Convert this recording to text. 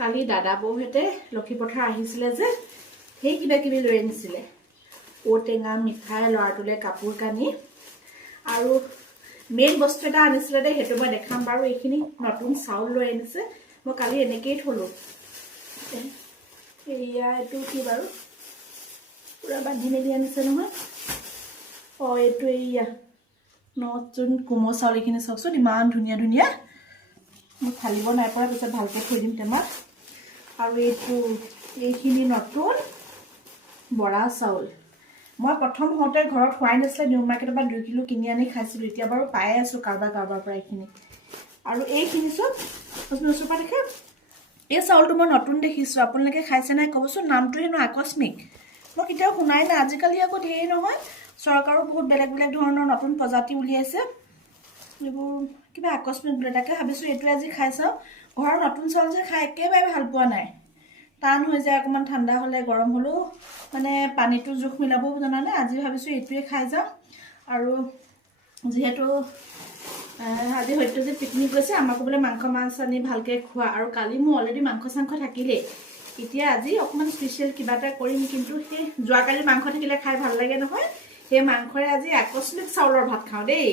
কালি দাদা বৌহেঁতে লক্ষীপথাৰ আহিছিলে যে সেই কিবা কিবি লৈ আনিছিলে ঔটেঙা মিঠাই ল'ৰাটোলে কাপোৰ কানি আৰু মেইন বস্তু এটা আনিছিলে দে সেইটো মই দেখাম বাৰু এইখিনি নতুন চাউল লৈ আনিছে মই কালি এনেকেই থলো এয়া এইটো কি বাৰু পুৰা বান্ধি মেলি আনিছে নহয় এইটো এয়া নতুন কোমল চাউল এইখিনি চাওকচোন ইমান ধুনীয়া ধুনীয়া মই ফালিব নাই পৰা পিছত ভালকৈ থৈ দিম টেমাত আৰু এইখিনি নতুন বৰা চাউল মই প্ৰথম হওঁতে ঘৰত হোৱাই নাছিলে নিউ মাৰ্কেটৰ পৰা 2 কিলো কিনি আনি খাইছিলোঁ এতিয়া বাৰু পায়ে আছোঁ কাৰোবাৰ পৰা এইখিনি আৰু এইখিনি চব ওচৰৰ পৰা দেখে এই চাউলটো মই নতুন দেখিছোঁ আপোনালোকে খাইছে নাই ক'বচোন নামটো হেনো আকস্মিক মই কেতিয়াও শুনাই নাই আজিকালি আকৌ ধেৰ নহয় চৰকাৰো বহুত বেলেগ বেলেগ ধৰণৰ নতুন প্ৰজাতি উলিয়াইছে এইবোৰ কিবা আকস্মিক বোলে তাকে ভাবিছোঁ এইটো আজি খাই চাওঁ ঘৰৰ নতুন চাউল যে খাই একেবাৰে ভাল পোৱা নাই টান হৈ যায় অকণমান ঠাণ্ডা হ'লে গৰম হ'লেও মানে পানীটো জোখ মিলাবও জানানে আজি ভাবিছোঁ এইটোৱে খাই যাওঁ আৰু যিহেতু আজি সত্যজিৎ পিকনিক গৈছে আমাকো বোলে মাংস মাছ আনি ভালকৈ খোৱা আৰু কালি মোৰ অলৰেডি মাংস চাংস থাকিলেই এতিয়া আজি অকণমান স্পেচিয়েল কিবা এটা কৰিম কিন্তু সেই যোৱাকালি মাংস থাকিলে খাই ভাল লাগে নহয় সেই মাংসৰে আজি আকস্মিক চাউলৰ ভাত খাওঁ দেই